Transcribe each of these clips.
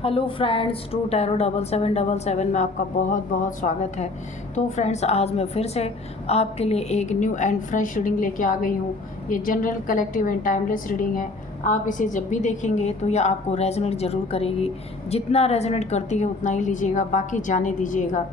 Hello friends, true tarot 7777 में आपका बहुत बहुत स्वागत है। तो फ्रेंड्स, आज मैं फिर से आपके लिए एक न्यू एंड फ्रेश रीडिंग लेके आ गई हूँ। ये general, collective and timeless reading है। आप इसे जब भी देखेंगे तो यह आपको रेजोनेट ज़रूर करेगी। जितना रेजोनेट करती है उतना ही लीजिएगा, बाकी जाने दीजिएगा।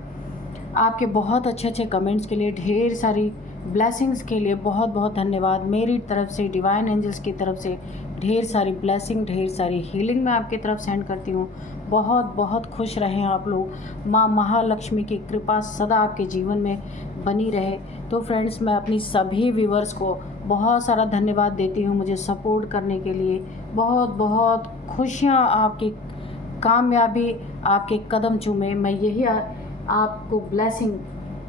आपके बहुत अच्छे अच्छे कमेंट्स के लिए, ढेर सारी ब्लेसिंग्स के लिए बहुत बहुत धन्यवाद। मेरी तरफ से, डिवाइन एंजल्स की तरफ से ढेर सारी ब्लेसिंग, ढेर सारी हीलिंग मैं आपकी तरफ सेंड करती हूँ। बहुत बहुत खुश रहें आप लोग। माँ महालक्ष्मी की कृपा सदा आपके जीवन में बनी रहे। तो फ्रेंड्स, मैं अपनी सभी व्यूवर्स को बहुत सारा धन्यवाद देती हूँ मुझे सपोर्ट करने के लिए। बहुत बहुत खुशियाँ, आपकी कामयाबी आपके कदम चूमे। मैं यही आपको ब्लेसिंग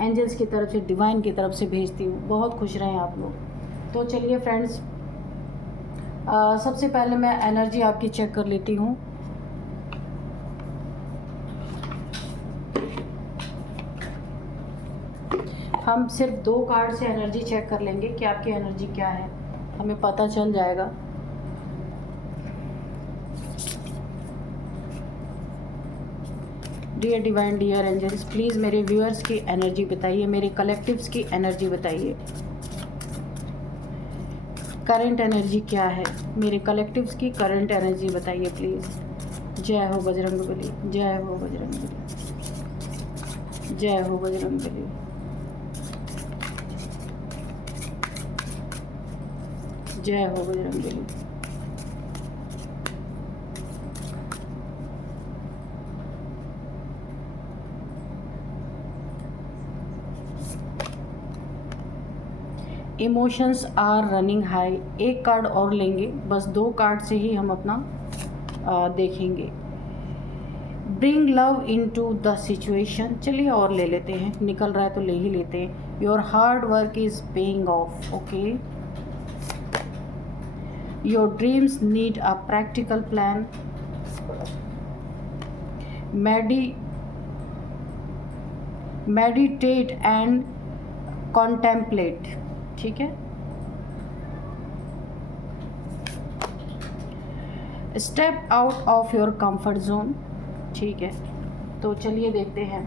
एंजल्स की तरफ से, डिवाइन की तरफ से भेजती हूँ। बहुत खुश रहें आप लोग। तो चलिए फ्रेंड्स, सबसे पहले मैं एनर्जी आपकी चेक कर लेती हूँ। हम सिर्फ 2 कार्ड से एनर्जी चेक कर लेंगे कि आपकी एनर्जी क्या है, हमें पता चल जाएगा। Dear divine, dear angels, please मेरे व्यूअर्स की एनर्जी बताइए, मेरे कलेक्टिव्स की एनर्जी बताइए। करंट एनर्जी क्या है, मेरे कलेक्टिव्स की करंट एनर्जी बताइए प्लीज़। जय हो बजरंगबली, जय हो बजरंगबली, जय हो बजरंगबली। जय हो Bajrangbali. Emotions are running high. एक कार्ड और लेंगे, बस 2 कार्ड से ही हम अपना देखेंगे। Bring love into the situation. चलिए और ले लेते हैं, निकल रहा है तो ले ही लेते हैं। Your hard work is paying off. Okay, your dreams need a practical plan. Meditate and contemplate. ठीक है, step out of your comfort zone. ठीक है, तो चलिए देखते हैं।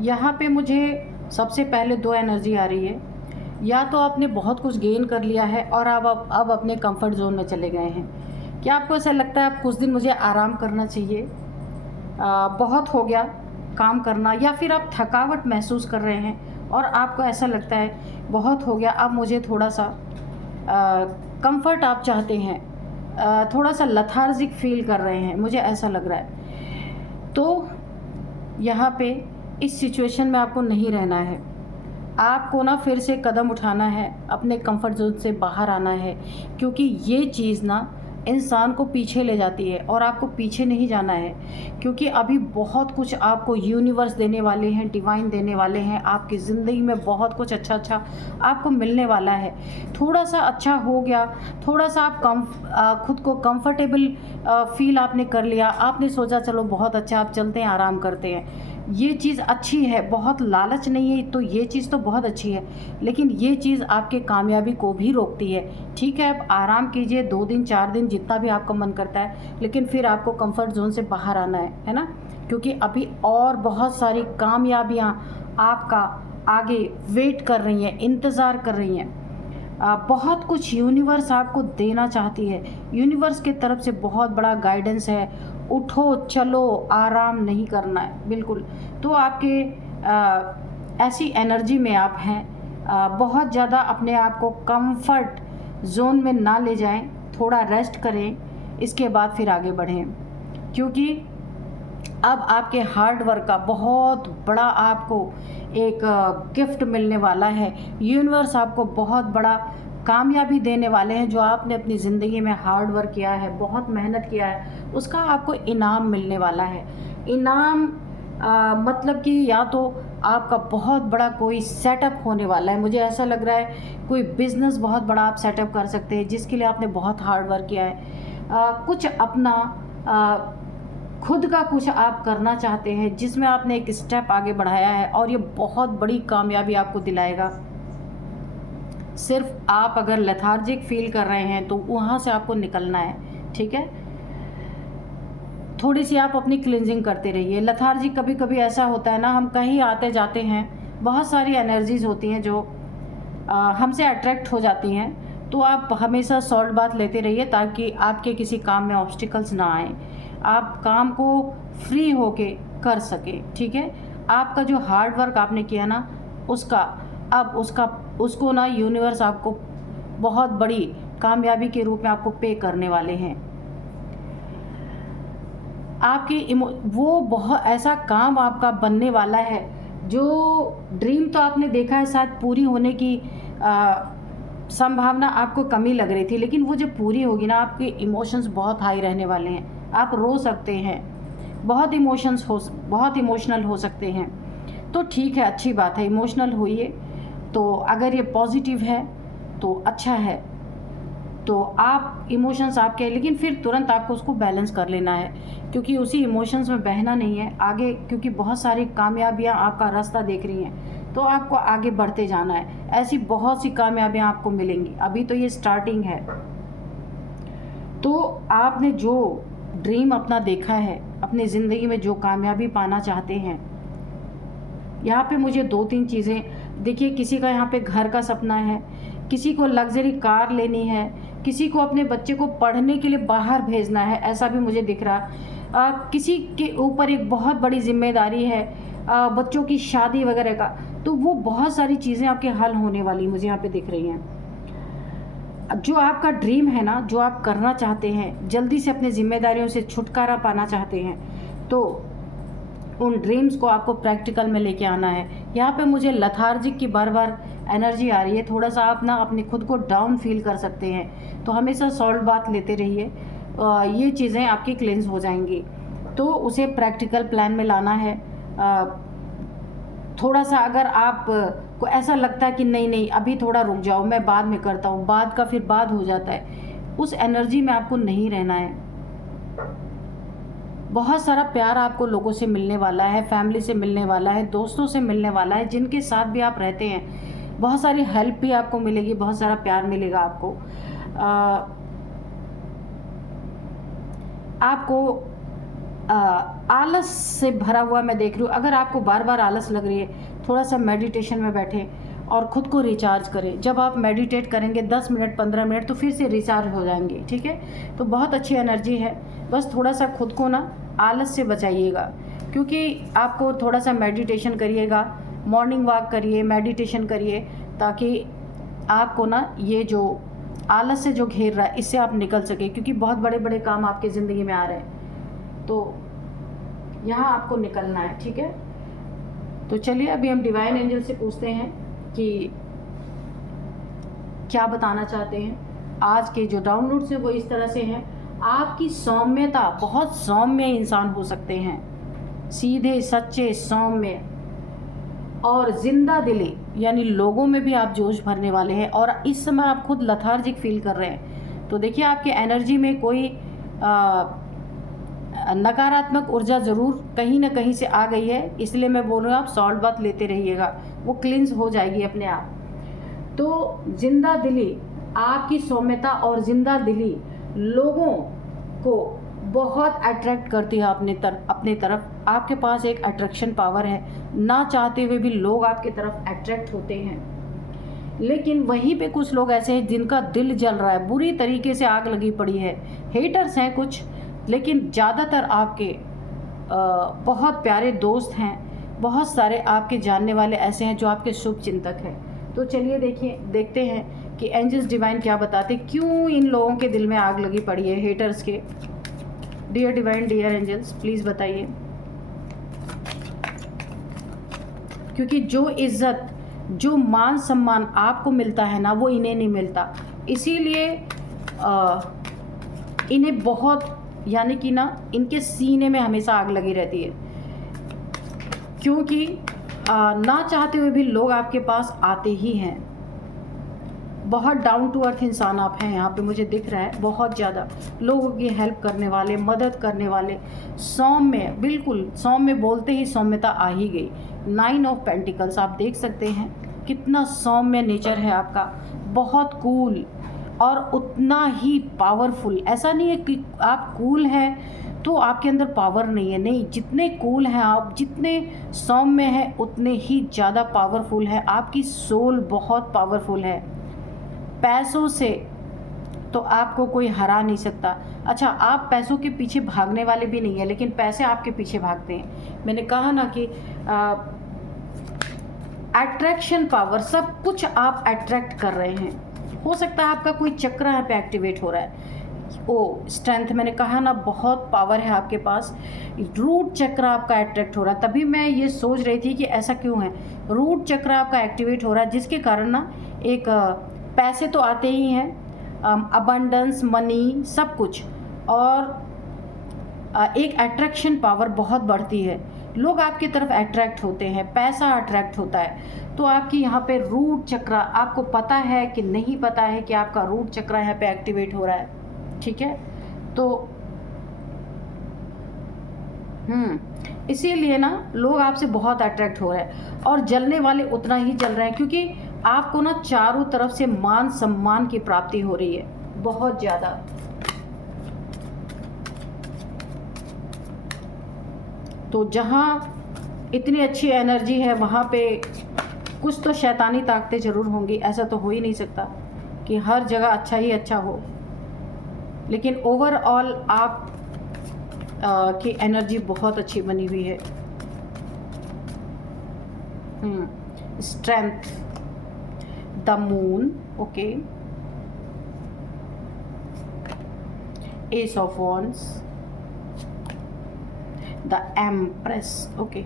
यहाँ पे मुझे सबसे पहले 2 एनर्जी आ रही है। या तो आपने बहुत कुछ गेन कर लिया है और अब अपने कंफर्ट जोन में चले गए हैं। क्या आपको ऐसा लगता है अब कुछ दिन मुझे आराम करना चाहिए, बहुत हो गया काम करना, या फिर आप थकावट महसूस कर रहे हैं और आपको ऐसा लगता है बहुत हो गया, अब मुझे थोड़ा सा कंफर्ट आप चाहते हैं, थोड़ा सा लथार्जिक फील कर रहे हैं, मुझे ऐसा लग रहा है। तो यहाँ पे इस सिचुएशन में आपको नहीं रहना है। आपको ना फिर से कदम उठाना है, अपने कंफर्ट जोन से बाहर आना है, क्योंकि ये चीज़ ना इंसान को पीछे ले जाती है और आपको पीछे नहीं जाना है। क्योंकि अभी बहुत कुछ आपको यूनिवर्स देने वाले हैं, डिवाइन देने वाले हैं। आपकी ज़िंदगी में बहुत कुछ अच्छा अच्छा आपको मिलने वाला है। थोड़ा सा अच्छा हो गया, थोड़ा सा आप खुद को कंफर्टेबल फील आपने कर लिया, आपने सोचा चलो बहुत अच्छा, आप चलते हैं, आराम करते हैं। ये चीज़ अच्छी है, बहुत लालच नहीं है, तो ये चीज़ तो बहुत अच्छी है। लेकिन ये चीज़ आपके कामयाबी को भी रोकती है। ठीक है, आप आराम कीजिए 2 दिन 4 दिन, जितना भी आपका मन करता है, लेकिन फिर आपको कंफर्ट जोन से बाहर आना है ना। क्योंकि अभी और बहुत सारी कामयाबियाँ आपका आगे वेट कर रही हैं, इंतज़ार कर रही हैं। बहुत कुछ यूनिवर्स आपको देना चाहती है। यूनिवर्स की तरफ से बहुत बड़ा गाइडेंस है। उठो, चलो, आराम नहीं करना है बिल्कुल। तो आपके ऐसी एनर्जी में आप हैं। बहुत ज़्यादा अपने आप को कंफर्ट जोन में ना ले जाएं, थोड़ा रेस्ट करें, इसके बाद फिर आगे बढ़ें। क्योंकि अब आपके हार्ड वर्क का बहुत बड़ा आपको एक गिफ्ट मिलने वाला है। यूनिवर्स आपको बहुत बड़ा कामयाबी देने वाले हैं। जो आपने अपनी ज़िंदगी में हार्ड वर्क किया है, बहुत मेहनत किया है, उसका आपको इनाम मिलने वाला है। इनाम मतलब कि या तो आपका बहुत बड़ा कोई सेटअप होने वाला है। मुझे ऐसा लग रहा है कोई बिज़नेस बहुत बड़ा आप सेटअप कर सकते हैं, जिसके लिए आपने बहुत हार्ड वर्क किया है। कुछ अपना खुद का कुछ आप करना चाहते हैं, जिसमें आपने एक स्टेप आगे बढ़ाया है और ये बहुत बड़ी कामयाबी आपको दिलाएगा। सिर्फ आप अगर लेथार्जिक फील कर रहे हैं तो वहाँ से आपको निकलना है, ठीक है। थोड़ी सी आप अपनी क्लिनजिंग करते रहिए। लेथार्जिक कभी कभी ऐसा होता है ना, हम कहीं आते जाते हैं, बहुत सारी एनर्जीज होती हैं जो हमसे अट्रैक्ट हो जाती हैं, तो आप हमेशा सॉल्ट बाथ लेते रहिए ताकि आपके किसी काम में ऑब्स्टिकल्स ना आए, आप काम को फ्री होके कर सके, ठीक है। आपका जो हार्ड वर्क आपने किया ना, उसको ना यूनिवर्स आपको बहुत बड़ी कामयाबी के रूप में आपको पे करने वाले हैं। आपकी वो बहुत ऐसा काम आपका बनने वाला है, जो ड्रीम तो आपने देखा है शायद पूरी होने की संभावना आपको कमी लग रही थी, लेकिन वो जब पूरी होगी ना, आपके इमोशंस बहुत हाई रहने वाले हैं, आप रो सकते हैं, बहुत इमोशनल हो सकते हैं। तो ठीक है, अच्छी बात है, इमोशनल होइए। तो अगर ये पॉजिटिव है तो अच्छा है, तो आप इमोशंस आपके, लेकिन फिर तुरंत आपको उसको बैलेंस कर लेना है, क्योंकि उसी इमोशंस में बहना नहीं है आगे, क्योंकि बहुत सारी कामयाबियाँ आपका रास्ता देख रही हैं, तो आपको आगे बढ़ते जाना है। ऐसी बहुत सी कामयाबियाँ आपको मिलेंगी, अभी तो ये स्टार्टिंग है। तो आपने जो ड्रीम अपना देखा है, अपनी ज़िंदगी में जो कामयाबी पाना चाहते हैं, यहाँ पे मुझे 2-3 चीज़ें देखिए। किसी का यहाँ पे घर का सपना है, किसी को लग्जरी कार लेनी है, किसी को अपने बच्चे को पढ़ने के लिए बाहर भेजना है, ऐसा भी मुझे दिख रहा। किसी के ऊपर एक बहुत बड़ी जिम्मेदारी है, बच्चों की शादी वगैरह का, तो वो बहुत सारी चीज़ें आपके हल होने वाली मुझे यहाँ पे दिख रही हैं। जो आपका ड्रीम है ना, जो आप करना चाहते हैं, जल्दी से अपने जिम्मेदारियों से छुटकारा पाना चाहते हैं, तो उन ड्रीम्स को आपको प्रैक्टिकल में लेके आना है। यहाँ पे मुझे लेथार्जिक की बार बार एनर्जी आ रही है, थोड़ा सा आप ना अपने खुद को डाउन फील कर सकते हैं, तो हमेशा सॉल्ट बाथ लेते रहिए, ये चीज़ें आपकी क्लेंस हो जाएंगी। तो उसे प्रैक्टिकल प्लान में लाना है। थोड़ा सा अगर आप को ऐसा लगता है कि नहीं अभी थोड़ा रुक जाओ, मैं बाद में करता हूँ, बाद का फिर बाद हो जाता है, उस एनर्जी में आपको नहीं रहना है। बहुत सारा प्यार आपको लोगों से मिलने वाला है, फैमिली से मिलने वाला है, दोस्तों से मिलने वाला है, जिनके साथ भी आप रहते हैं, बहुत सारी हेल्प भी आपको मिलेगी, बहुत सारा प्यार मिलेगा आपको। आपको आलस से भरा हुआ मैं देख रही हूँ। अगर आपको बार बार आलस लग रही है, थोड़ा सा मेडिटेशन में बैठें और ख़ुद को रिचार्ज करें। जब आप मेडिटेट करेंगे 10 मिनट 15 मिनट, तो फिर से रिचार्ज हो जाएंगे, ठीक है। तो बहुत अच्छी एनर्जी है, बस थोड़ा सा खुद को ना आलस से बचाइएगा, क्योंकि आपको थोड़ा सा मेडिटेशन करिएगा, मॉर्निंग वॉक करिए, मेडिटेशन करिए, ताकि आपको ना ये जो आलस से जो घेर रहा है, इससे आप निकल सके, क्योंकि बहुत बड़े बड़े काम आपके ज़िंदगी में आ रहे हैं, तो यहाँ आपको निकलना है, ठीक है। तो चलिए अभी हम डिवाइन एंजल से पूछते हैं कि क्या बताना चाहते हैं। आज के जो डाउनलोड्स हैं वो इस तरह से हैं। आपकी सौम्यता, बहुत सौम्य इंसान हो सकते हैं, सीधे सच्चे सौम्य और जिंदा दिली, यानी लोगों में भी आप जोश भरने वाले हैं, और इस समय आप खुद लेथार्जिक फील कर रहे हैं। तो देखिए आपके एनर्जी में कोई नकारात्मक ऊर्जा ज़रूर कहीं ना कहीं से आ गई है, इसलिए मैं बोल रही हूँ आप सॉल्ट बाथ लेते रहिएगा, वो क्लींस हो जाएगी अपने आप। तो जिंदा दिली, आपकी सौम्यता और जिंदा दिली लोगों को बहुत अट्रैक्ट करती है अपने तरफ। आपके पास एक अट्रैक्शन पावर है, ना चाहते हुए भी लोग आपके तरफ अट्रैक्ट होते हैं। लेकिन वहीं पे कुछ लोग ऐसे हैं जिनका दिल जल रहा है, बुरी तरीके से आग लगी पड़ी है। हेटर्स हैं कुछ, लेकिन ज़्यादातर आपके बहुत प्यारे दोस्त हैं, बहुत सारे आपके जानने वाले ऐसे हैं जो आपके शुभ चिंतक हैं। तो चलिए देखते हैं कि एंजल्स डिवाइन क्या बताते, क्यों इन लोगों के दिल में आग लगी पड़ी है, हेटर्स के। Dear divine, dear angels, please बताइए, क्योंकि जो इज्जत, जो मान सम्मान आपको मिलता है ना, वो इन्हें नहीं मिलता, इसीलिए इन्हें बहुत, यानी कि ना इनके सीने में हमेशा आग लगी रहती है, क्योंकि ना चाहते हुए भी लोग आपके पास आते ही हैं। बहुत डाउन टू अर्थ इंसान आप हैं, यहाँ पे मुझे दिख रहा है, बहुत ज़्यादा लोगों की हेल्प करने वाले, मदद करने वाले, सौम्य, बिल्कुल सौम्य, बोलते ही सौम्यता आ ही गई। 9 ऑफ पेंटिकल्स आप देख सकते हैं, कितना सौम्य नेचर है आपका, बहुत कूल और उतना ही पावरफुल। ऐसा नहीं है कि आप कूल हैं तो आपके अंदर पावर नहीं है, नहीं, जितने कूल हैं आप, जितने सौम्य हैं, उतने ही ज़्यादा पावरफुल है। आपकी सोल बहुत पावरफुल है। पैसों से तो आपको कोई हरा नहीं सकता। अच्छा, आप पैसों के पीछे भागने वाले भी नहीं है, लेकिन पैसे आपके पीछे भागते हैं। मैंने कहा ना कि अट्रैक्शन पावर, सब कुछ आप अट्रैक्ट कर रहे हैं। हो सकता है आपका कोई चक्र यहाँ पे एक्टिवेट हो रहा है। ओ स्ट्रेंथ, मैंने कहा ना बहुत पावर है आपके पास। रूट चक्र आपका अट्रैक्ट हो रहा है, तभी मैं ये सोच रही थी कि ऐसा क्यों है। रूट चक्र आपका एक्टिवेट हो रहा है, जिसके कारण ना एक पैसे तो आते ही हैं, अबंडेंस, मनी, सब कुछ, और एक अट्रैक्शन पावर बहुत बढ़ती है। लोग आपकी तरफ अट्रैक्ट होते हैं, पैसा अट्रैक्ट होता है। तो आपकी यहाँ पे रूट चक्र, आपको पता है कि नहीं पता है कि आपका रूट चक्र यहाँ पे एक्टिवेट हो रहा है, ठीक है। तो इसीलिए ना लोग आपसे बहुत अट्रैक्ट हो रहे हैं, और जलने वाले उतना ही जल रहे हैं, क्योंकि आपको ना चारों तरफ से मान सम्मान की प्राप्ति हो रही है, बहुत ज़्यादा। तो जहाँ इतनी अच्छी एनर्जी है वहाँ पे कुछ तो शैतानी ताकतें ज़रूर होंगी। ऐसा तो हो ही नहीं सकता कि हर जगह अच्छा ही अच्छा हो, लेकिन ओवरऑल आप की एनर्जी बहुत अच्छी बनी हुई है। Strength, the moon, okay, S of wands, the empress, okay,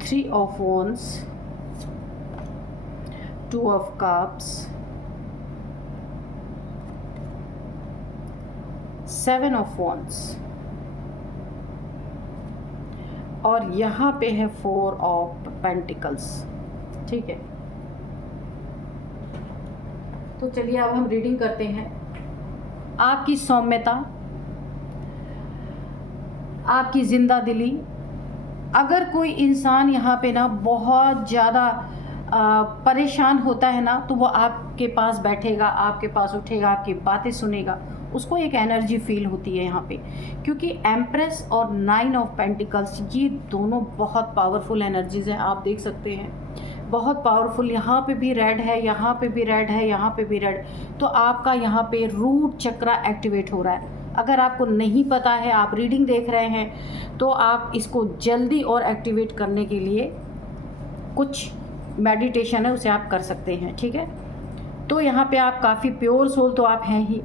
3 of wands, 2 of cups, 7 of wands, और यहाँ पे है 4 of pentacles, ठीक है। तो चलिए अब हम रीडिंग करते हैं। आपकी सौम्यता, आपकी जिंदा दिली। अगर कोई इंसान यहाँ पे ना बहुत ज़्यादा परेशान होता है ना, तो वो आपके पास बैठेगा, आपके पास उठेगा, आपकी बातें सुनेगा, उसको एक एनर्जी फील होती है यहाँ पे। क्योंकि एम्प्रेस और 9 ऑफ पेंटिकल्स, ये दोनों बहुत पावरफुल एनर्जीज हैं। आप देख सकते हैं बहुत पावरफुल। यहाँ पे भी रेड है, यहाँ पे भी रेड है, यहाँ पे भी रेड। तो आपका यहाँ पे रूट चक्र एक्टिवेट हो रहा है। अगर आपको नहीं पता है, आप रीडिंग देख रहे हैं, तो आप इसको जल्दी और एक्टिवेट करने के लिए कुछ मेडिटेशन है, उसे आप कर सकते हैं, ठीक है। तो यहाँ पे आप काफ़ी प्योर सोल तो आप हैं ही,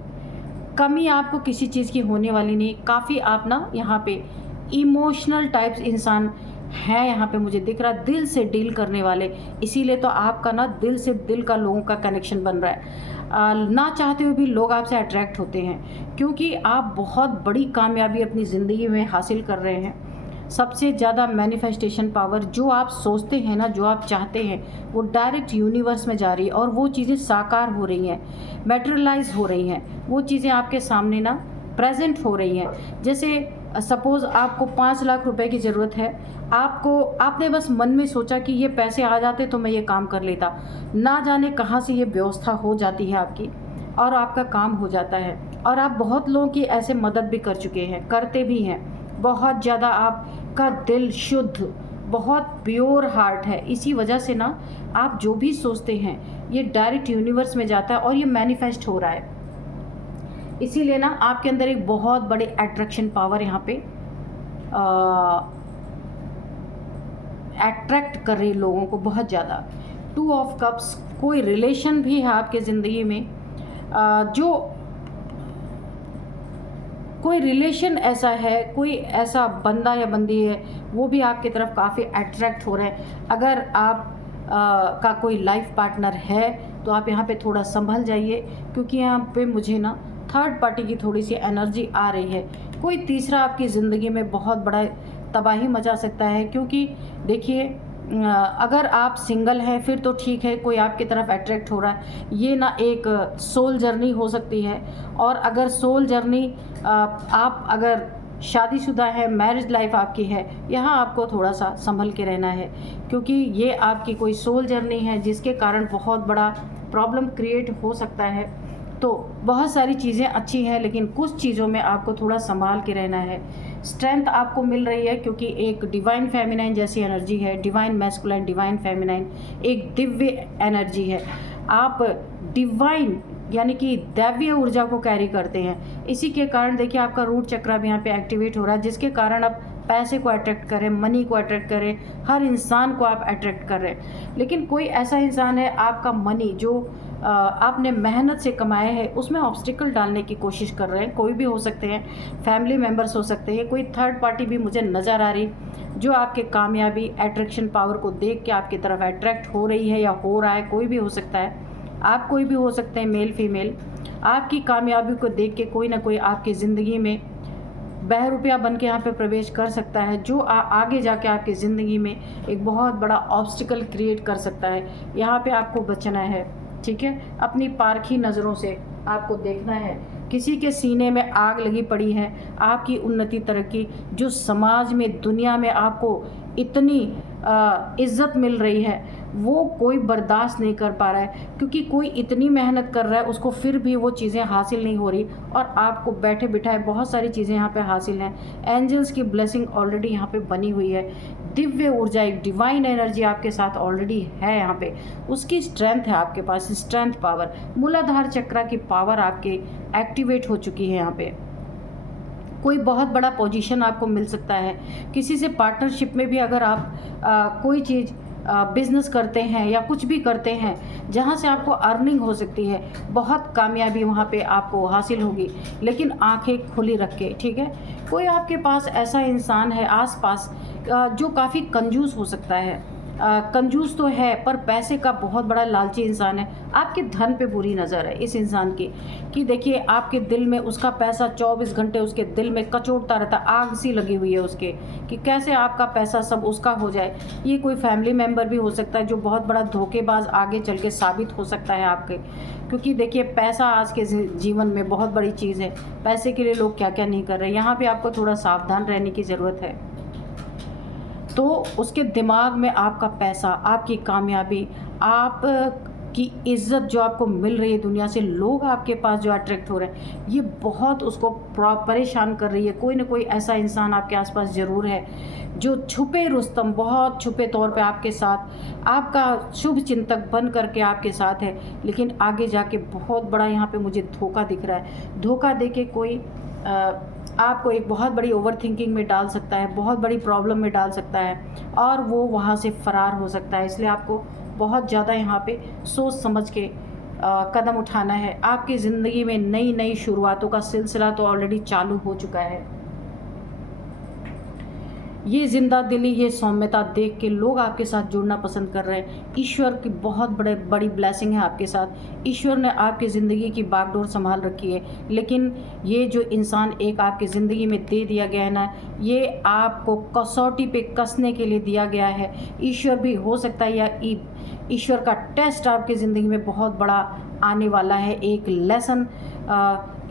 कमी आपको किसी चीज़ की होने वाली नहीं। काफ़ी आप ना यहाँ पे इमोशनल टाइप्स इंसान हैं, यहाँ पे मुझे दिख रहा, दिल से डील करने वाले। इसीलिए तो आपका ना दिल से दिल का लोगों का कनेक्शन बन रहा है। ना चाहते हुए भी लोग आपसे अट्रैक्ट होते हैं, क्योंकि आप बहुत बड़ी कामयाबी अपनी ज़िंदगी में हासिल कर रहे हैं। सबसे ज़्यादा मैनिफेस्टेशन पावर, जो आप सोचते हैं ना, जो आप चाहते हैं, वो डायरेक्ट यूनिवर्स में जा रही है, और वो चीज़ें साकार हो रही हैं, मैटेरियलाइज हो रही हैं। वो चीज़ें आपके सामने ना प्रेजेंट हो रही हैं। जैसे सपोज़ आपको 5 लाख रुपए की ज़रूरत है, आपने बस मन में सोचा कि ये पैसे आ जाते तो मैं ये काम कर लेता। ना जाने कहाँ से ये व्यवस्था हो जाती है आपकी, और आपका काम हो जाता है। और आप बहुत लोगों की ऐसे मदद भी कर चुके हैं, करते भी हैं। बहुत ज़्यादा आपका दिल शुद्ध, बहुत प्योर हार्ट है। इसी वजह से ना आप जो भी सोचते हैं ये डायरेक्ट यूनिवर्स में जाता है, और ये मैनिफेस्ट हो रहा है। इसीलिए ना आपके अंदर एक बहुत बड़े अट्रैक्शन पावर यहाँ पे अट्रैक्ट कर रही है लोगों को बहुत ज़्यादा। 2 ऑफ कप्स, कोई रिलेशन भी है आपके ज़िंदगी में, जो कोई रिलेशन ऐसा है, कोई ऐसा बंदा या बंदी है, वो भी आपकी तरफ काफ़ी अट्रैक्ट हो रहे हैं। अगर आप का कोई लाइफ पार्टनर है तो आप यहाँ पे थोड़ा संभल जाइए, क्योंकि यहाँ पे मुझे ना थर्ड पार्टी की थोड़ी सी एनर्जी आ रही है। कोई तीसरा आपकी ज़िंदगी में बहुत बड़ा तबाही मचा सकता है। क्योंकि देखिए, अगर आप सिंगल हैं फिर तो ठीक है, कोई आपकी तरफ अट्रैक्ट हो रहा है, ये ना एक सोल जर्नी हो सकती है। और अगर सोल जर्नी आप अगर शादीशुदा है, मैरिज लाइफ आपकी है, यहाँ आपको थोड़ा सा संभल के रहना है, क्योंकि ये आपकी कोई सोल जर्नी है जिसके कारण बहुत बड़ा प्रॉब्लम क्रिएट हो सकता है। तो बहुत सारी चीज़ें अच्छी हैं, लेकिन कुछ चीज़ों में आपको थोड़ा संभाल के रहना है। स्ट्रेंथ आपको मिल रही है, क्योंकि एक डिवाइन फेमिनाइन जैसी एनर्जी है, डिवाइन मैस्कुलाइन, डिवाइन फेमिनाइन, एक दिव्य एनर्जी है। आप डिवाइन यानी कि दैवीय ऊर्जा को कैरी करते हैं। इसी के कारण देखिए आपका रूट चक्र भी यहाँ पे एक्टिवेट हो रहा है, जिसके कारण आप पैसे को अट्रैक्ट करें, मनी को अट्रैक्ट करें, हर इंसान को आप अट्रैक्ट कर रहे हैं। लेकिन कोई ऐसा इंसान है, आपका मनी जो आपने मेहनत से कमाया है उसमें ऑब्स्टिकल डालने की कोशिश कर रहे हैं। कोई भी हो सकते हैं, फैमिली मेम्बर्स हो सकते हैं, कोई थर्ड पार्टी भी मुझे नज़र आ रही जो आपके कामयाबी अट्रैक्शन पावर को देख के आपकी तरफ अट्रैक्ट हो रही है या हो रहा है। कोई भी हो सकता है, आप कोई भी हो सकते हैं, मेल फीमेल। आपकी कामयाबी को देख के कोई ना कोई आपकी ज़िंदगी में बहरूपिया बन के यहाँ पे प्रवेश कर सकता है, जो आगे जाके आपकी ज़िंदगी में एक बहुत बड़ा ऑब्स्टिकल क्रिएट कर सकता है। यहाँ पे आपको बचना है, ठीक है। अपनी पारखी नज़रों से आपको देखना है। किसी के सीने में आग लगी पड़ी है, आपकी उन्नति तरक्की जो समाज में, दुनिया में आपको इतनी इज़्ज़त मिल रही है, वो कोई बर्दाश्त नहीं कर पा रहा है, क्योंकि कोई इतनी मेहनत कर रहा है उसको फिर भी वो चीज़ें हासिल नहीं हो रही, और आपको बैठे बिठाए बहुत सारी चीज़ें यहाँ पे हासिल हैं। एंजल्स की ब्लेसिंग ऑलरेडी यहाँ पे बनी हुई है। दिव्य ऊर्जा, एक डिवाइन एनर्जी आपके साथ ऑलरेडी है यहाँ पे, उसकी स्ट्रेंथ है आपके पास, स्ट्रेंथ पावर। मूलाधार चक्र की पावर आपके एक्टिवेट हो चुकी है यहाँ पे। कोई बहुत बड़ा पोजीशन आपको मिल सकता है। किसी से पार्टनरशिप में भी अगर आप कोई चीज़ बिज़नेस करते हैं या कुछ भी करते हैं जहाँ से आपको अर्निंग हो सकती है, बहुत कामयाबी वहाँ पे आपको हासिल होगी, लेकिन आंखें खुली रख के, ठीक है। कोई आपके पास ऐसा इंसान है आसपास जो काफ़ी कंजूस हो सकता है। कंजूस तो है पर पैसे का बहुत बड़ा लालची इंसान है। आपके धन पे बुरी नज़र है इस इंसान की, कि देखिए आपके दिल में उसका पैसा 24 घंटे उसके दिल में कचोटता रहता, आग सी लगी हुई है उसके, कि कैसे आपका पैसा सब उसका हो जाए। ये कोई फैमिली मेम्बर भी हो सकता है जो बहुत बड़ा धोखेबाज आगे चल के साबित हो सकता है आपके, क्योंकि देखिए पैसा आज के जीवन में बहुत बड़ी चीज़ है। पैसे के लिए लोग क्या क्या नहीं कर रहे, यहाँ पर आपको थोड़ा सावधान रहने की ज़रूरत है। तो उसके दिमाग में आपका पैसा, आपकी कामयाबी, आप की इज़्ज़त जो आपको मिल रही है दुनिया से, लोग आपके पास जो अट्रैक्ट हो रहे हैं, ये बहुत उसको परेशान कर रही है। कोई ना कोई ऐसा इंसान आपके आसपास ज़रूर है जो छुपे रुस्तम, बहुत छुपे तौर पे आपके साथ, आपका शुभ चिंतक बन करके आपके साथ है, लेकिन आगे जाके बहुत बड़ा यहाँ पे मुझे धोखा दिख रहा है। धोखा देके कोई आपको एक बहुत बड़ी ओवर थिंकिंग में डाल सकता है, बहुत बड़ी प्रॉब्लम में डाल सकता है, और वो वहाँ से फ़रार हो सकता है। इसलिए आपको बहुत ज़्यादा यहाँ पे सोच समझ के कदम उठाना है। आपकी ज़िंदगी में नई नई शुरुआतों का सिलसिला तो ऑलरेडी चालू हो चुका है। ये जिंदा दिली, ये सौम्यता देख के लोग आपके साथ जुड़ना पसंद कर रहे हैं। ईश्वर की बहुत बड़ी ब्लेसिंग है आपके साथ। ईश्वर ने आपकी ज़िंदगी की बागडोर संभाल रखी है, लेकिन ये जो इंसान एक आपकी ज़िंदगी में दे दिया गया है ना, ये आपको कसौटी पे कसने के लिए दिया गया है। ईश्वर भी हो सकता है, या ईश्वर का टेस्ट आपकी ज़िंदगी में बहुत बड़ा आने वाला है। एक लेसन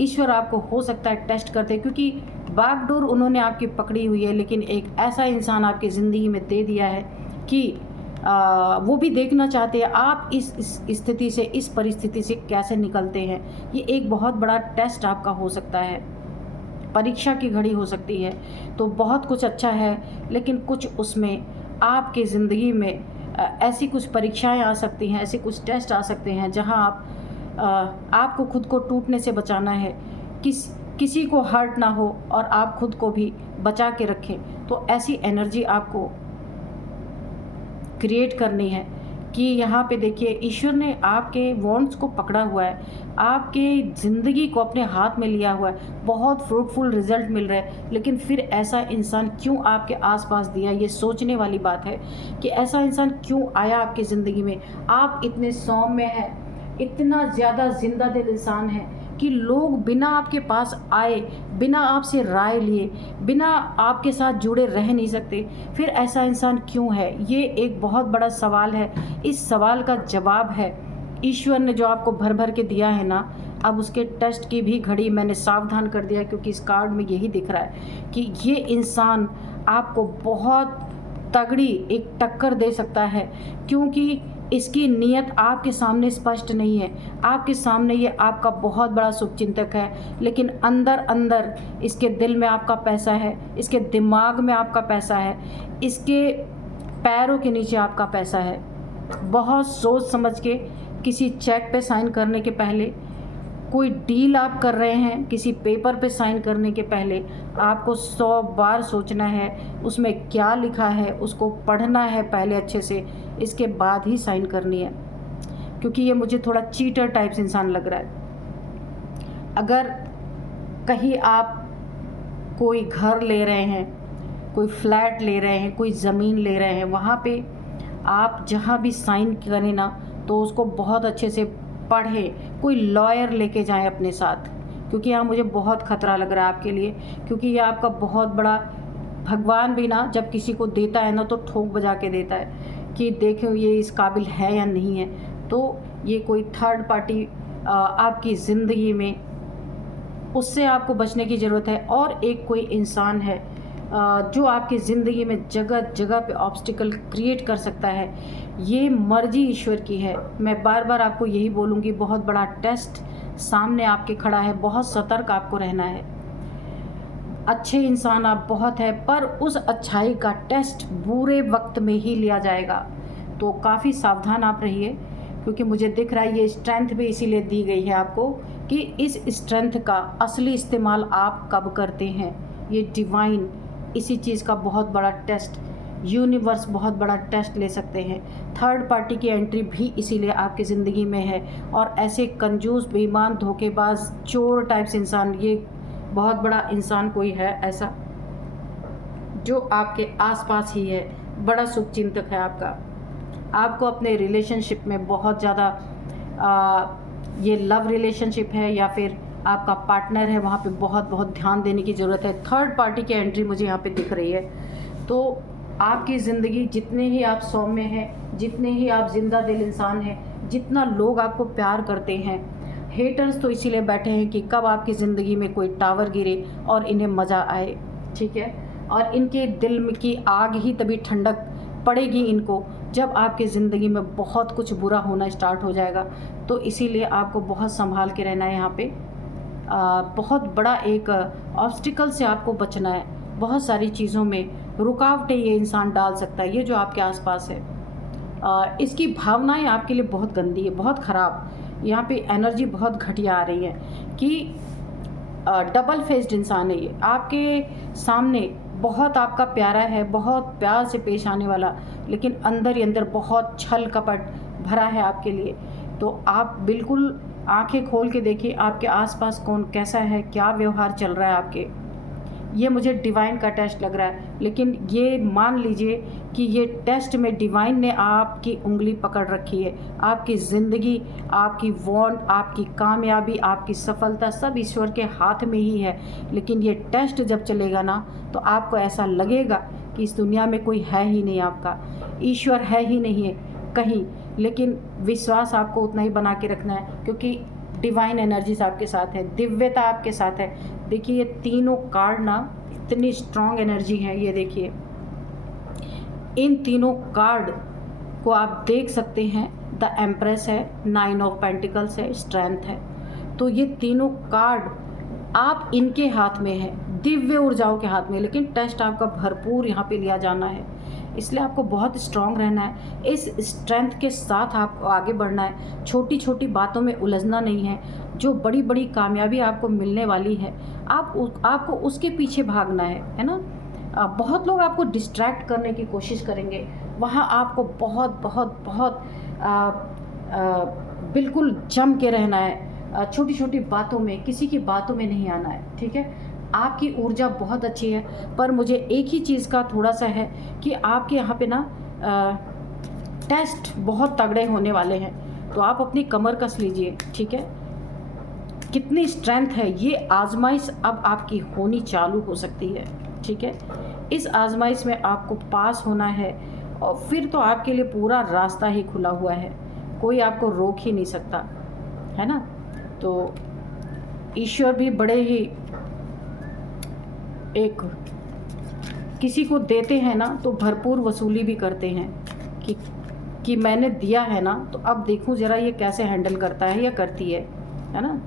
ईश्वर आपको हो सकता है टेस्ट करते, क्योंकि बागडोर उन्होंने आपकी पकड़ी हुई है, लेकिन एक ऐसा इंसान आपकी ज़िंदगी में दे दिया है कि वो भी देखना चाहते हैं आप इस स्थिति से, इस परिस्थिति से कैसे निकलते हैं। ये एक बहुत बड़ा टेस्ट आपका हो सकता है, परीक्षा की घड़ी हो सकती है। तो बहुत कुछ अच्छा है, लेकिन कुछ उसमें आपकी ज़िंदगी में ऐसी कुछ परीक्षाएं आ सकती हैं, ऐसे कुछ टेस्ट आ सकते हैं जहां आपको खुद को टूटने से बचाना है, किसी को हर्ट ना हो और आप खुद को भी बचा के रखें। तो ऐसी एनर्जी आपको क्रिएट करनी है कि यहाँ पे देखिए ईश्वर ने आपके वॉन्ट्स को पकड़ा हुआ है, आपके ज़िंदगी को अपने हाथ में लिया हुआ है, बहुत फ्रूटफुल रिजल्ट मिल रहा है। लेकिन फिर ऐसा इंसान क्यों आपके आसपास दिया, ये सोचने वाली बात है कि ऐसा इंसान क्यों आया आपकी ज़िंदगी में। आप इतने सौम्य हैं, इतना ज़्यादा जिंदा दिल इंसान है कि लोग बिना आपके पास आए, बिना आपसे राय लिए, बिना आपके साथ जुड़े रह नहीं सकते। फिर ऐसा इंसान क्यों है, ये एक बहुत बड़ा सवाल है। इस सवाल का जवाब है ईश्वर ने जो आपको भर भर के दिया है ना, अब उसके टेस्ट की भी घड़ी मैंने सावधान कर दिया, क्योंकि इस कार्ड में यही दिख रहा है कि ये इंसान आपको बहुत तगड़ी एक टक्कर दे सकता है, क्योंकि इसकी नीयत आपके सामने स्पष्ट नहीं है। आपके सामने ये आपका बहुत बड़ा शुभचिंतक है, लेकिन अंदर अंदर इसके दिल में आपका पैसा है, इसके दिमाग में आपका पैसा है, इसके पैरों के नीचे आपका पैसा है। बहुत सोच समझ के किसी चेक पे साइन करने के पहले, कोई डील आप कर रहे हैं, किसी पेपर पे साइन करने के पहले आपको 100 बार सोचना है, उसमें क्या लिखा है उसको पढ़ना है पहले अच्छे से, इसके बाद ही साइन करनी है। क्योंकि ये मुझे थोड़ा चीटर टाइप्स इंसान लग रहा है। अगर कहीं आप कोई घर ले रहे हैं, कोई फ्लैट ले रहे हैं, कोई ज़मीन ले रहे हैं, वहाँ पे आप जहाँ भी साइन करें ना, तो उसको बहुत अच्छे से पढ़ें। कोई लॉयर लेके जाएं अपने साथ, क्योंकि यहाँ मुझे बहुत ख़तरा लग रहा है आपके लिए। क्योंकि ये आपका बहुत बड़ा, भगवान भी ना जब किसी को देता है ना तो ठोक बजा के देता है कि देखो ये इस काबिल है या नहीं है। तो ये कोई थर्ड पार्टी आपकी ज़िंदगी में, उससे आपको बचने की ज़रूरत है। और एक कोई इंसान है जो आपकी ज़िंदगी में जगह जगह पे ऑब्स्टिकल क्रिएट कर सकता है। ये मर्जी ईश्वर की है। मैं बार बार आपको यही बोलूँगी, बहुत बड़ा टेस्ट सामने आपके खड़ा है, बहुत सतर्क आपको रहना है। अच्छे इंसान आप बहुत है, पर उस अच्छाई का टेस्ट बुरे वक्त में ही लिया जाएगा। तो काफ़ी सावधान आप रहिए, क्योंकि मुझे दिख रहा है ये स्ट्रेंथ भी इसीलिए दी गई है आपको कि इस स्ट्रेंथ का असली इस्तेमाल आप कब करते हैं। ये डिवाइन इसी चीज़ का बहुत बड़ा टेस्ट, यूनिवर्स बहुत बड़ा टेस्ट ले सकते हैं। थर्ड पार्टी की एंट्री भी इसीलिए आपकी ज़िंदगी में है। और ऐसे कंजूस, बेईमान, धोखेबाज, चोर टाइप्स इंसान, ये बहुत बड़ा इंसान कोई है ऐसा जो आपके आसपास ही है, बड़ा शुभचिंतक है आपका। आपको अपने रिलेशनशिप में बहुत ज़्यादा ये लव रिलेशनशिप है या फिर आपका पार्टनर है, वहाँ पे बहुत बहुत ध्यान देने की ज़रूरत है। थर्ड पार्टी की एंट्री मुझे यहाँ पे दिख रही है। तो आपकी ज़िंदगी, जितने ही आप सौम्य हैं, जितने ही आप जिंदा दिल इंसान हैं, जितना लोग आपको प्यार करते हैं, हेटर्स तो इसीलिए बैठे हैं कि कब आपकी ज़िंदगी में कोई टावर गिरे और इन्हें मज़ा आए, ठीक है। और इनके दिल में की आग ही तभी ठंडक पड़ेगी इनको जब आपकी ज़िंदगी में बहुत कुछ बुरा होना स्टार्ट हो जाएगा। तो इसीलिए आपको बहुत संभाल के रहना है। यहाँ पे बहुत बड़ा एक ऑब्स्टिकल से आपको बचना है। बहुत सारी चीज़ों में रुकावटें ये इंसान डाल सकता है, ये जो आपके आसपास है। इसकी भावनाएं आपके लिए बहुत गंदी है, बहुत ख़राब। यहाँ पे एनर्जी बहुत घटिया आ रही है कि डबल फेस्ड इंसान है ये। आपके सामने बहुत आपका प्यारा है, बहुत प्यार से पेश आने वाला, लेकिन अंदर ही अंदर बहुत छल कपट भरा है आपके लिए। तो आप बिल्कुल आंखें खोल के देखिए आपके आसपास कौन कैसा है, क्या व्यवहार चल रहा है आपके। ये मुझे डिवाइन का टेस्ट लग रहा है, लेकिन ये मान लीजिए कि ये टेस्ट में डिवाइन ने आपकी उंगली पकड़ रखी है। आपकी ज़िंदगी, आपकी वांट, आपकी कामयाबी, आपकी सफलता सब ईश्वर के हाथ में ही है। लेकिन ये टेस्ट जब चलेगा ना, तो आपको ऐसा लगेगा कि इस दुनिया में कोई है ही नहीं, आपका ईश्वर है ही नहीं है कहीं। लेकिन विश्वास आपको उतना ही बना के रखना है, क्योंकि डिवाइन एनर्जीज आपके साथ है, दिव्यता आपके साथ है। देखिए ये तीनों कार्ड ना इतनी स्ट्रॉन्ग एनर्जी है। ये देखिए इन तीनों कार्ड को आप देख सकते हैं। द एम्प्रेस है, 9 ऑफ पेंटिकल्स है, स्ट्रेंथ है। तो ये तीनों कार्ड आप इनके हाथ में है, दिव्य ऊर्जाओं के हाथ में। लेकिन टेस्ट आपका भरपूर यहाँ पे लिया जाना है, इसलिए आपको बहुत स्ट्रॉन्ग रहना है। इस स्ट्रेंथ के साथ आपको आगे बढ़ना है। छोटी छोटी बातों में उलझना नहीं है। जो बड़ी बड़ी कामयाबी आपको मिलने वाली है, आपको उसके पीछे भागना है ना। बहुत लोग आपको डिस्ट्रैक्ट करने की कोशिश करेंगे, वहाँ आपको बहुत बहुत बहुत बिल्कुल जम के रहना है। छोटी छोटी बातों में, किसी की बातों में नहीं आना है, ठीक है। आपकी ऊर्जा बहुत अच्छी है, पर मुझे एक ही चीज़ का थोड़ा सा है कि आपके यहाँ पे ना टेस्ट बहुत तगड़े होने वाले हैं। तो आप अपनी कमर कस लीजिए, ठीक है। कितनी स्ट्रेंथ है, ये आजमाइश अब आपकी होनी चालू हो सकती है, ठीक है। इस आजमाइश में आपको पास होना है और फिर तो आपके लिए पूरा रास्ता ही खुला हुआ है, कोई आपको रोक ही नहीं सकता, है ना। तो ईश्वर भी बड़े ही एक किसी को देते हैं ना तो भरपूर वसूली भी करते हैं कि मैंने दिया है ना, तो अब देखूं ज़रा ये कैसे हैंडल करता है या करती है ना।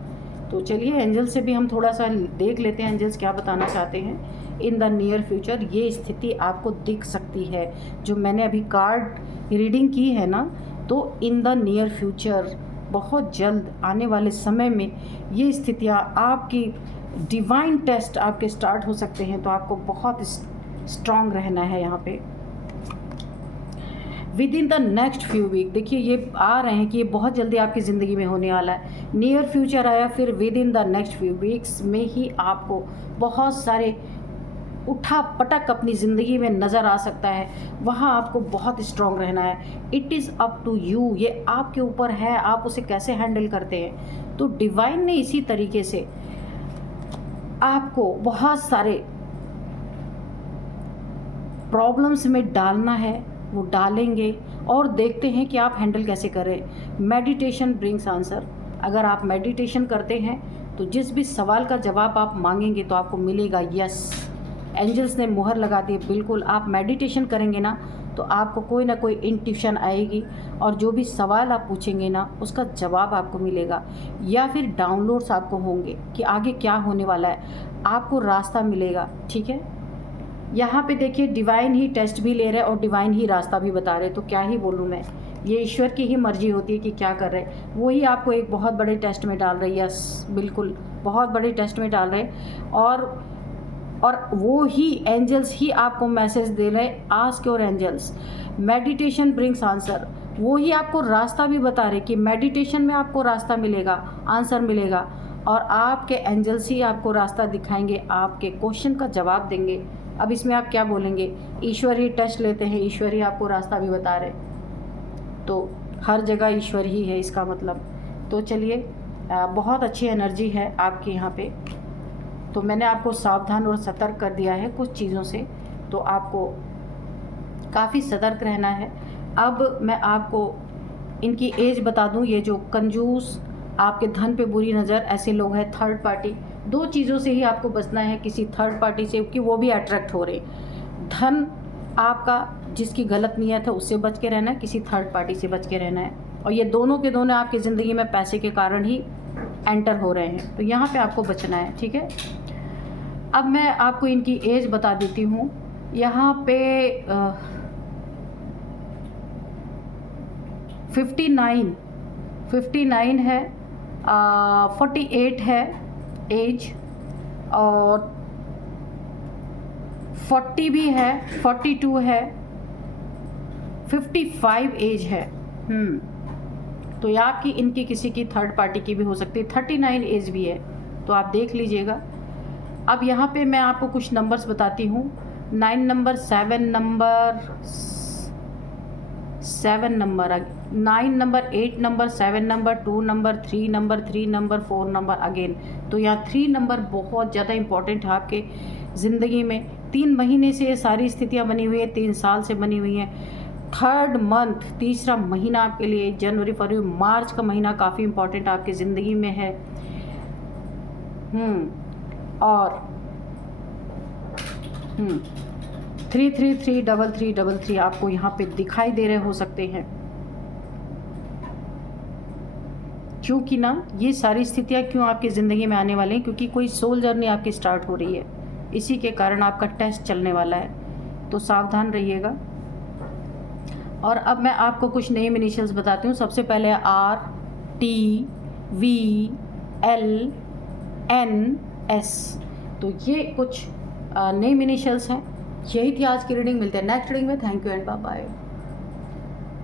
तो चलिए एंजल से भी हम थोड़ा सा देख लेते हैं एंजल्स क्या बताना चाहते हैं इन द नियर फ्यूचर। ये स्थिति आपको दिख सकती है जो मैंने अभी कार्ड रीडिंग की है ना, तो इन द नियर फ्यूचर बहुत जल्द आने वाले समय में ये स्थितियाँ आपकी डिवाइन टेस्ट आपके स्टार्ट हो सकते हैं। तो आपको बहुत स्ट्रांग रहना है यहाँ पे within the next few week. देखिए ये आ रहे हैं कि ये बहुत जल्दी आपकी ज़िंदगी में होने वाला है। नियर फ्यूचर आया, फिर with in the next few weeks में ही आपको बहुत सारे उठा पटक अपनी ज़िंदगी में नज़र आ सकता है। वहाँ आपको बहुत स्ट्रांग रहना है। It is up to you, ये आपके ऊपर है, आप उसे कैसे हैंडल करते हैं। तो डिवाइन ने इसी तरीके से आपको बहुत सारे प्रॉब्लम्स में डालना है, वो डालेंगे और देखते हैं कि आप हैंडल कैसे करें। Meditation brings answer. अगर आप मेडिटेशन करते हैं तो जिस भी सवाल का जवाब आप मांगेंगे तो आपको मिलेगा। यस, एंजल्स ने मुहर लगा दी। बिल्कुल, आप मेडिटेशन करेंगे ना तो आपको कोई ना कोई इंट्यूशन आएगी और जो भी सवाल आप पूछेंगे ना उसका जवाब आपको मिलेगा, या फिर डाउनलोड्स आपको होंगे कि आगे क्या होने वाला है, आपको रास्ता मिलेगा। ठीक है, यहाँ पे देखिए डिवाइन ही टेस्ट भी ले रहे हैं और डिवाइन ही रास्ता भी बता रहे हैं। तो क्या ही बोलूँ मैं, ये ईश्वर की ही मर्जी होती है कि क्या कर रहे हैं। वो ही आपको एक बहुत बड़े टेस्ट में डाल रहे हैं। यस, बिल्कुल बहुत बड़े टेस्ट में डाल रहे हैं और वो ही एंजल्स ही आपको मैसेज दे रहे हैं। Ask your angels, meditation brings answer. वो ही आपको रास्ता भी बता रहे कि मेडिटेशन में आपको रास्ता मिलेगा, आंसर मिलेगा और आपके एंजल्स ही आपको रास्ता दिखाएंगे, आपके क्वेश्चन का जवाब देंगे। अब इसमें आप क्या बोलेंगे, ईश्वर ही टेस्ट लेते हैं, ईश्वर ही आपको रास्ता भी बता रहे, तो हर जगह ईश्वर ही है इसका मतलब। तो चलिए, बहुत अच्छी एनर्जी है आपके यहाँ पे। तो मैंने आपको सावधान और सतर्क कर दिया है कुछ चीज़ों से, तो आपको काफ़ी सतर्क रहना है। अब मैं आपको इनकी एज बता दूं। ये जो कंजूस, आपके धन पे बुरी नज़र, ऐसे लोग हैं, थर्ड पार्टी, दो चीज़ों से ही आपको बचना है, किसी थर्ड पार्टी से कि वो भी अट्रैक्ट हो रहे। धन आपका जिसकी गलत नीयत है उससे बच के रहना है, किसी थर्ड पार्टी से बच के रहना है। और ये दोनों के दोनों आपकी ज़िंदगी में पैसे के कारण ही एंटर हो रहे हैं, तो यहाँ पे आपको बचना है। ठीक है, अब मैं आपको इनकी एज बता देती हूँ। यहाँ पे 59 है, 48 है एज, और 40 भी है, 42 है, 55 एज है। तो ये आपकी इनकी किसी की थर्ड पार्टी की भी हो सकती है। 39 एज भी है, तो आप देख लीजिएगा। अब यहाँ पे मैं आपको कुछ नंबर्स बताती हूँ। 9 number, 7 number, 7 number, 9 number, 8 number, 7 number, 2 number, 3 number, 3 number, 4 number again. तो यहाँ 3 नंबर बहुत ज़्यादा इम्पॉर्टेंट है आपके ज़िंदगी में। 3 महीने से ये सारी स्थितियाँ बनी हुई है, 3 साल से बनी हुई हैं। थर्ड मंथ, तीसरा महीना आपके लिए, जनवरी, फरवरी, मार्च का महीना काफ़ी इम्पॉर्टेंट आपकी ज़िंदगी में है। और 3333333 आपको यहाँ पे दिखाई दे रहे हो सकते हैं, क्योंकि ना ये सारी स्थितियाँ क्यों आपकी ज़िंदगी में आने वाली हैं, क्योंकि कोई सोल जर्नी आपकी स्टार्ट हो रही है, इसी के कारण आपका टेस्ट चलने वाला है। तो सावधान रहिएगा। और अब मैं आपको कुछ नेम इनिशियल्स बताती हूँ। सबसे पहले RTVLNS, तो ये कुछ नेम इनिशियल्स हैं। यही थी आज की रीडिंग। मिलते हैं नेक्स्ट रीडिंग में। Thank you and bye bye.